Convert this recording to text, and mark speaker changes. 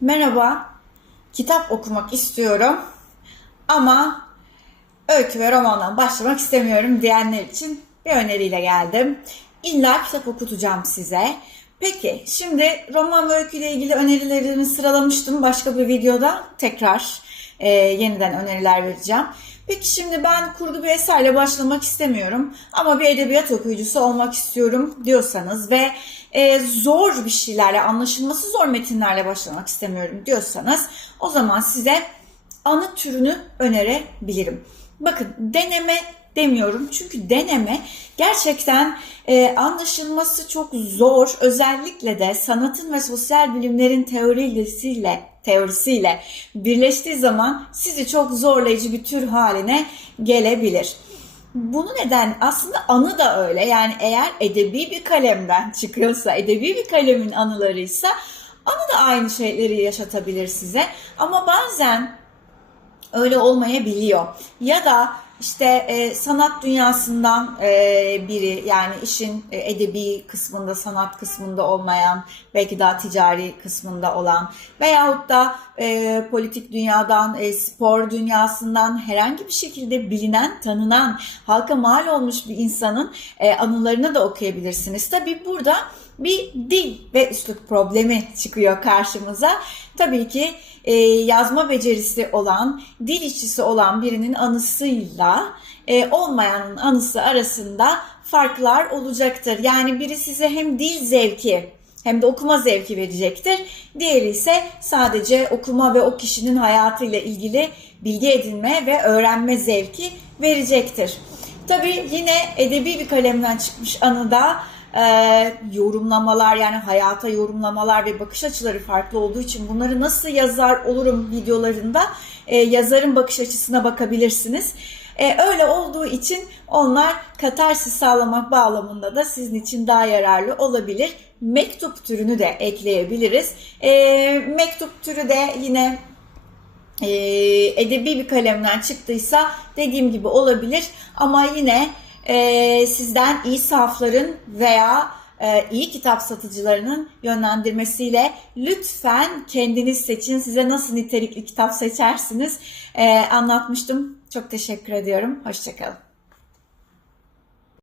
Speaker 1: Merhaba, kitap okumak istiyorum ama öykü ve romandan başlamak istemiyorum diyenler için bir öneriyle geldim. İlla kitap okutacağım size. Peki, şimdi roman ve öyküyle ilgili önerilerimi sıralamıştım başka bir videoda. Tekrar e, yeniden öneriler vereceğim. Peki şimdi ben kurgu bir eserle başlamak istemiyorum ama bir edebiyat okuyucusu olmak istiyorum diyorsanız ve e, zor bir şeylerle, anlaşılması zor metinlerle başlamak istemiyorum diyorsanız o zaman size anı türünü önerebilirim. Bakın deneme demiyorum çünkü deneme gerçekten e, anlaşılması çok zor. Özellikle de sanatın ve sosyal bilimlerin teorisiyle teorisiyle birleştiği zaman sizi çok zorlayıcı bir tür haline gelebilir. Bunu neden aslında anı da öyle. Yani eğer edebi bir kalemden çıkıyorsa, edebi bir kalemin anılarıysa anı da aynı şeyleri yaşatabilir size. Ama bazen öyle olmayabiliyor. Ya da işte e, sanat dünyasından e, biri yani işin e, edebi kısmında, sanat kısmında olmayan, belki daha ticari kısmında olan veyahut da e, politik dünyadan, e, spor dünyasından herhangi bir şekilde bilinen, tanınan, halka mal olmuş bir insanın e, anılarını da okuyabilirsiniz. Tabi burada bir dil ve üslup problemi çıkıyor karşımıza. Tabii ki e, yazma becerisi olan, dil işçisi olan birinin anısıyla e, olmayanın anısı arasında farklar olacaktır. Yani biri size hem dil zevki hem de okuma zevki verecektir. Diğeri ise sadece okuma ve o kişinin hayatıyla ilgili bilgi edinme ve öğrenme zevki verecektir. Tabii yine edebi bir kalemden çıkmış anıda e, yorumlamalar yani hayata yorumlamalar ve bakış açıları farklı olduğu için bunları nasıl yazar olurum videolarında e, yazarın bakış açısına bakabilirsiniz. E, öyle olduğu için onlar katarsis sağlamak bağlamında da sizin için daha yararlı olabilir. Mektup türünü de ekleyebiliriz. E, mektup türü de yine e, edebi bir kalemden çıktıysa dediğim gibi olabilir ama yine e, sizden iyi sahafların veya iyi kitap satıcılarının yönlendirmesiyle lütfen kendiniz seçin. Size nasıl nitelikli kitap seçersiniz e, anlatmıştım. Çok teşekkür ediyorum. Hoşçakalın.